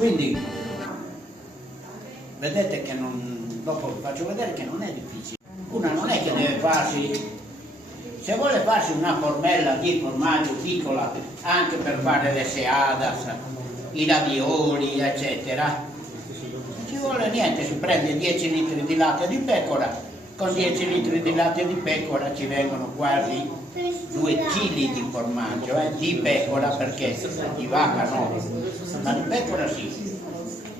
Quindi vedete che dopo vi faccio vedere che non è difficile. Una non è che deve farsi, se vuole farsi una formella di formaggio piccola anche per fare le seadas, i ravioli, eccetera, non ci vuole niente, si prende 10 litri di latte di pecora, con 10 litri di latte di pecora ci vengono quasi 2 kg di formaggio, di pecora, perché di vacca no, ma di pecora sì.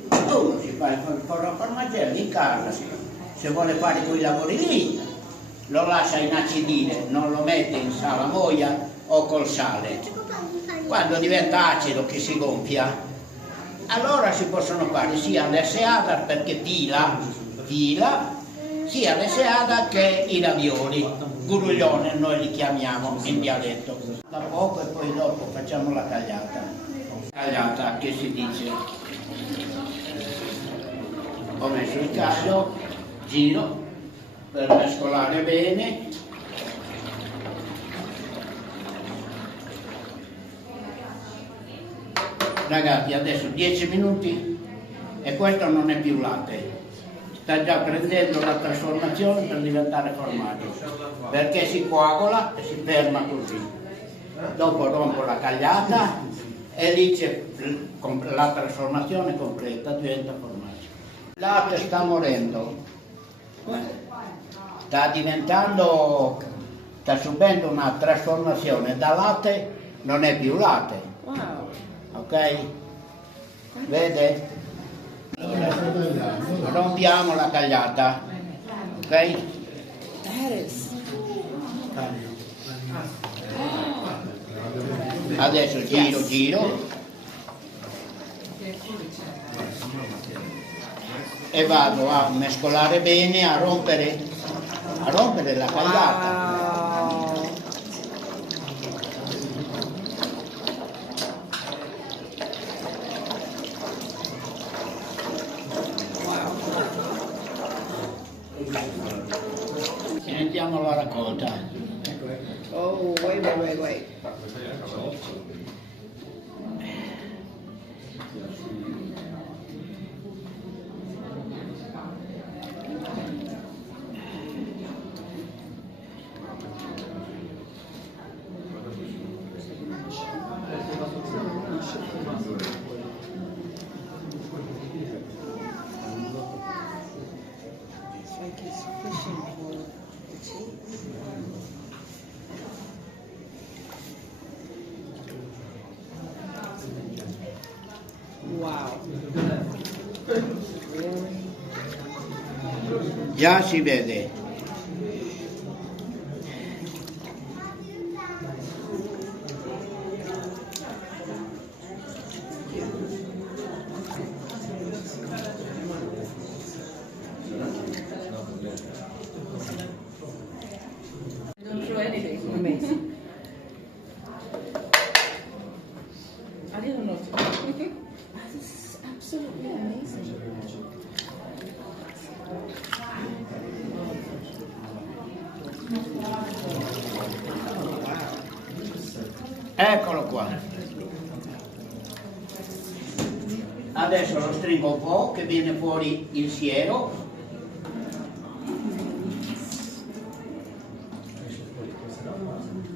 Uno si fa il formaggio in casa, se vuole fare quei lavori lì, lo lascia inacidire, non lo mette in salamoia o col sale. Quando diventa acido, che si gonfia, allora si possono fare sia le seadas, perché fila, sia le seadas che i ravioli, gruglione noi li chiamiamo in dialetto. Da poco e poi dopo facciamo la cagliata. Cagliata che si dice? Ho messo il caglio, giro per mescolare bene. Ragazzi, adesso 10 minuti e questo non è più latte, sta già prendendo la trasformazione per diventare formaggio, perché si coagula e si ferma così. Dopo rompo la cagliata e lì c'è la trasformazione completa, diventa formaggio. Il latte sta morendo, sta subendo una trasformazione da latte, non è più latte. Ok? Vede? Allora, rompiamo la cagliata, ok? Adesso giro e vado a mescolare bene, a rompere la cagliata. Iniziamo la raccolta. Oh, wait. Wow. Già si vede. Don't throw anything. Amazing. I didn't know. This is absolutely amazing. Eccolo qua. Adesso lo stringo un po' che viene fuori il siero.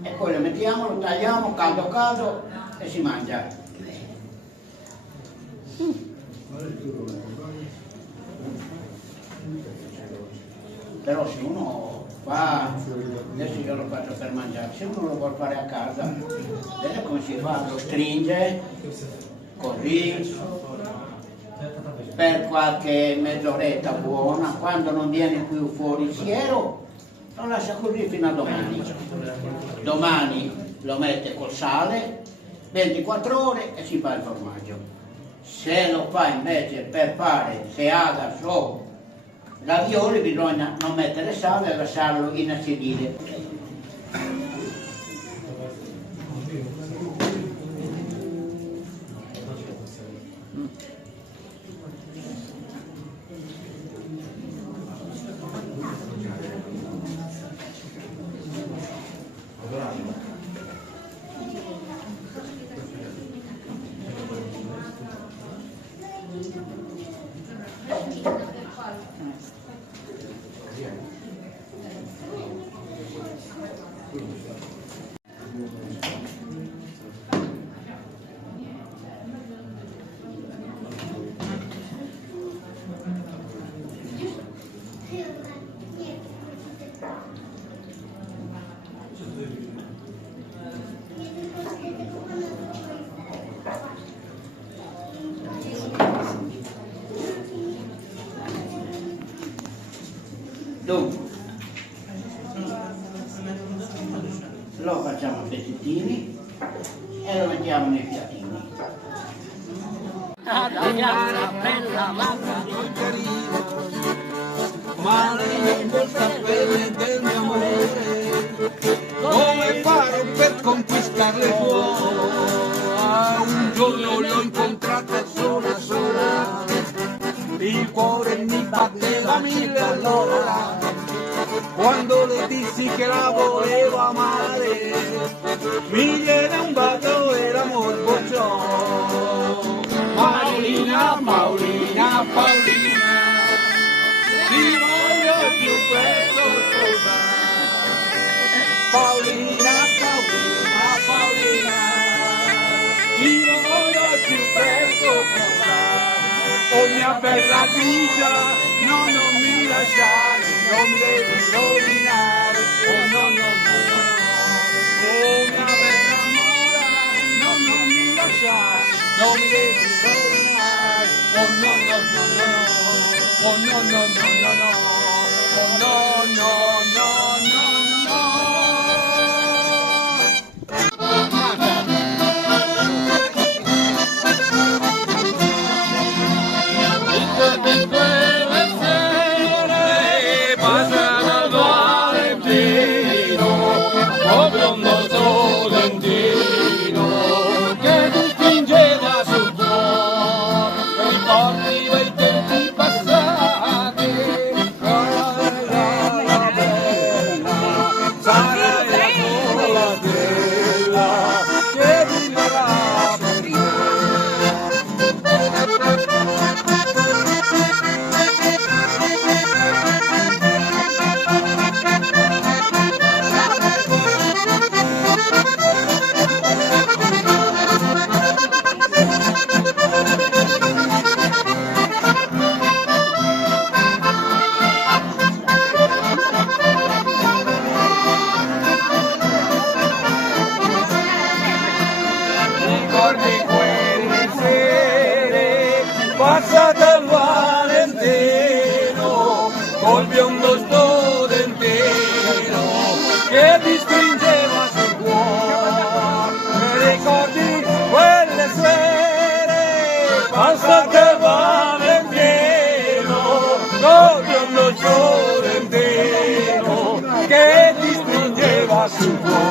E poi lo mettiamo, lo tagliamo caldo e si mangia. Però se uno fa, adesso io lo faccio per mangiare, se uno lo vuole fare a casa, vedete come si fa? Lo stringe così per qualche mezz'oretta buona, quando non viene più fuori il siero lo lascia così fino a domani. Domani lo mette col sale 24 ore e si fa il formaggio. Se lo fa invece per fare seadas o ravioli bisogna non mettere sale e lasciarlo inacidire. lo facciamo a pezzettini e lo mettiamo nei piattini. Ma lei non sapere del mio amore, come farò per conquistarle fuori? Un giorno l'ho incontrata sola sola, il cuore mi batteva 1000 all'ora, quando le dissi che la volevo amare, mi diede un bacio e l'amor bocciò. Paolina, Paolina, Paolina, ti voglio più presto sposare. Paolina, Paolina, Paolina, ti voglio più presto sposare. Oh mia bella grigia, no, non mi lasciare, non mi devi rovinare. Oh no, no, no, no, oh mia bella mora, no, non mi lasciare, non mi devi rovinare. Oh no, no, no, no, oh no, no, no, no, no, oh no, no, no, no, no. Di quelle sere passano al Valentino, proprio un Tolentino che ti stringeva sul cuore, ricordi dei tempi passati. La bella, sarai la sola bella che vivrà per te. Ricordi quelle sere passate al Valentino col biondo studentino che ti stringeva sul cuore. Ricordi quelle sere passate al Valentino col biondo studentino che ti stringeva sul cuore.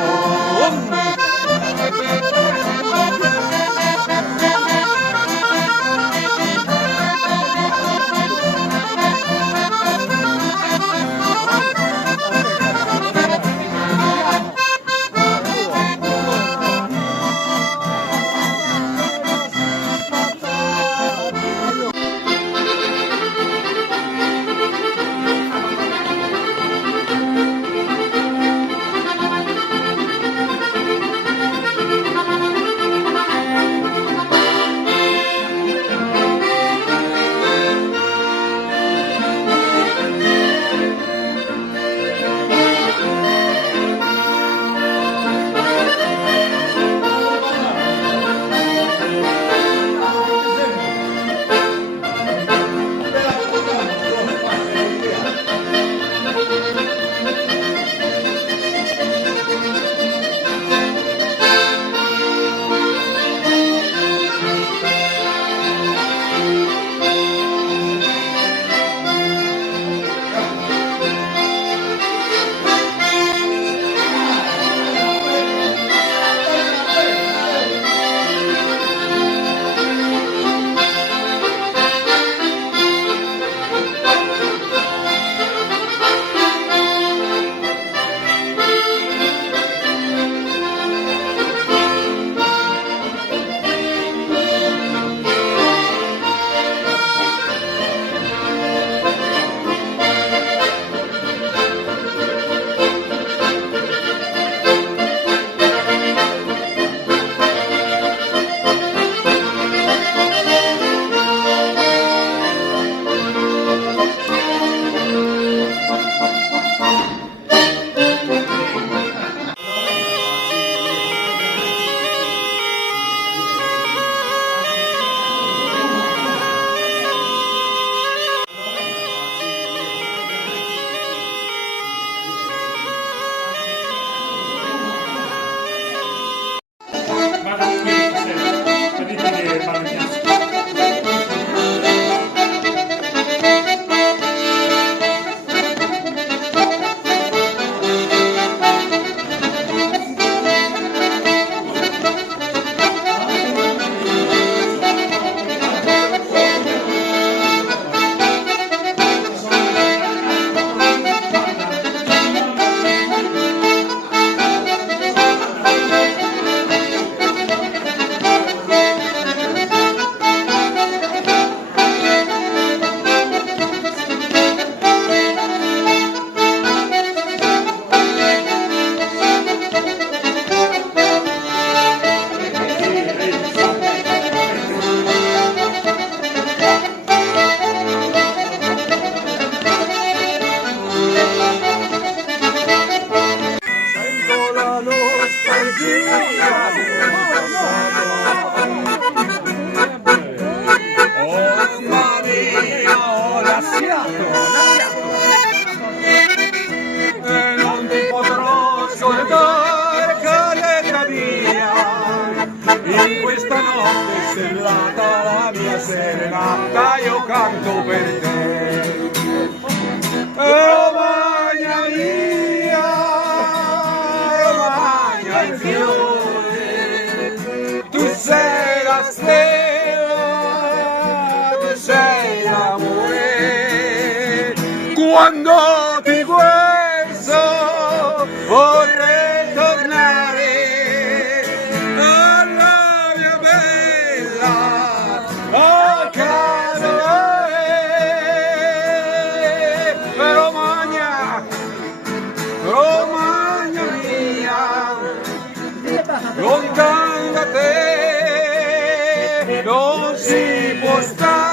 serenata io canto per te. Romagna mia, Romagna il fiore, tu sei la stella, tu sei l'amore. Quando ti guardo vorrei tornare alla mia bella a casa. Romagna, Romagna mia, lontano da te non si può stare.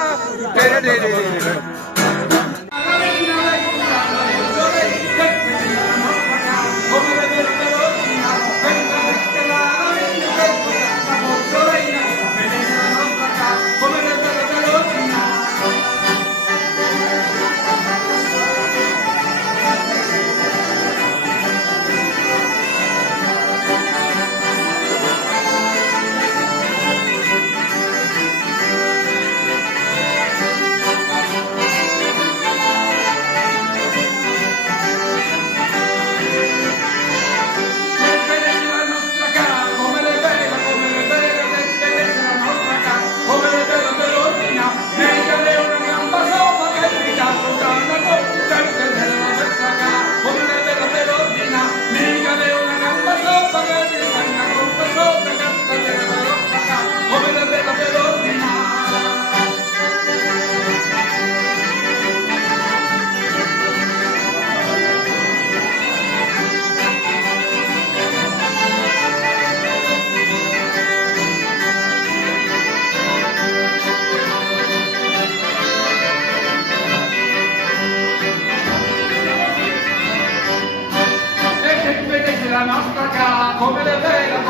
La nostra casa, come le vela,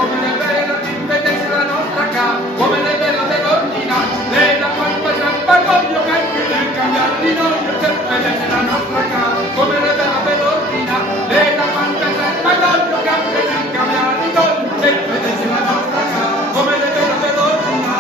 vedete la nostra casa, come le vela dell'ordina, lei da quanta zampa voglio che nel cambiare di noi, vedete la nostra casa, come le vela dell'ordina, lei da quanta zampa voglio che nel cambiare di noi, vedete la nostra casa, come le vela dell'ordina.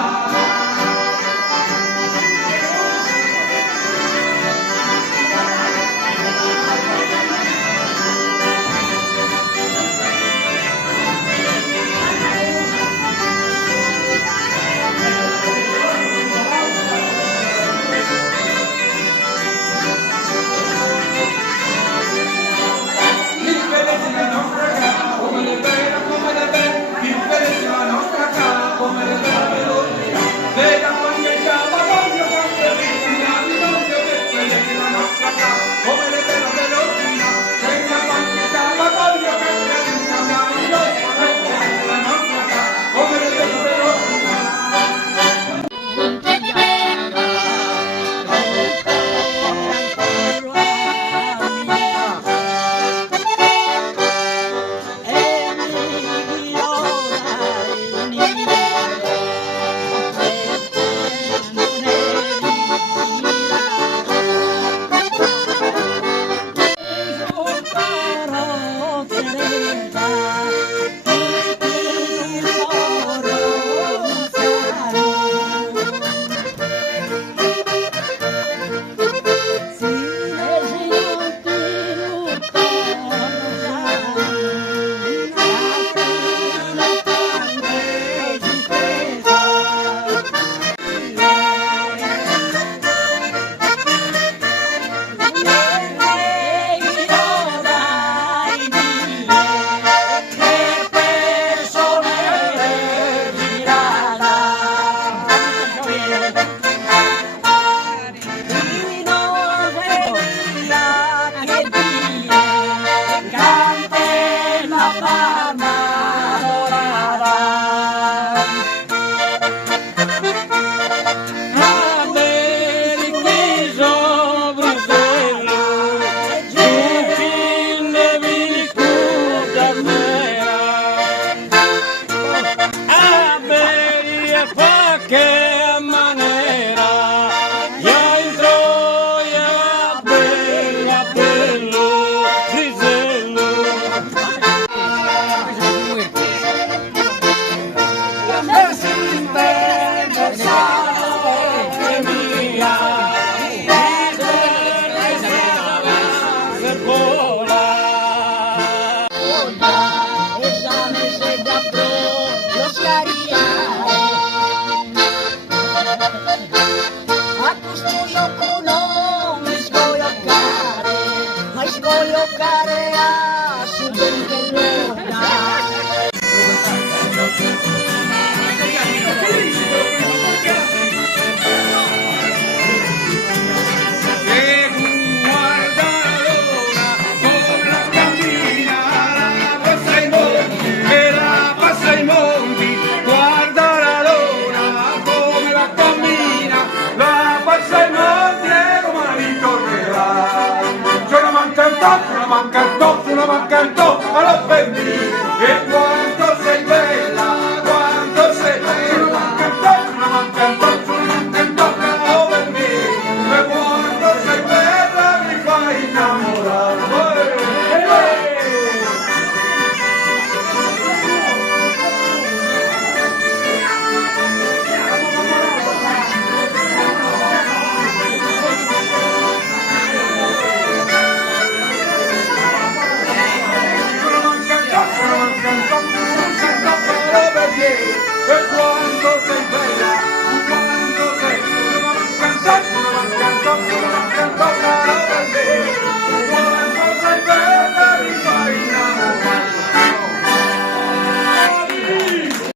m'accanto alla Fendi e qua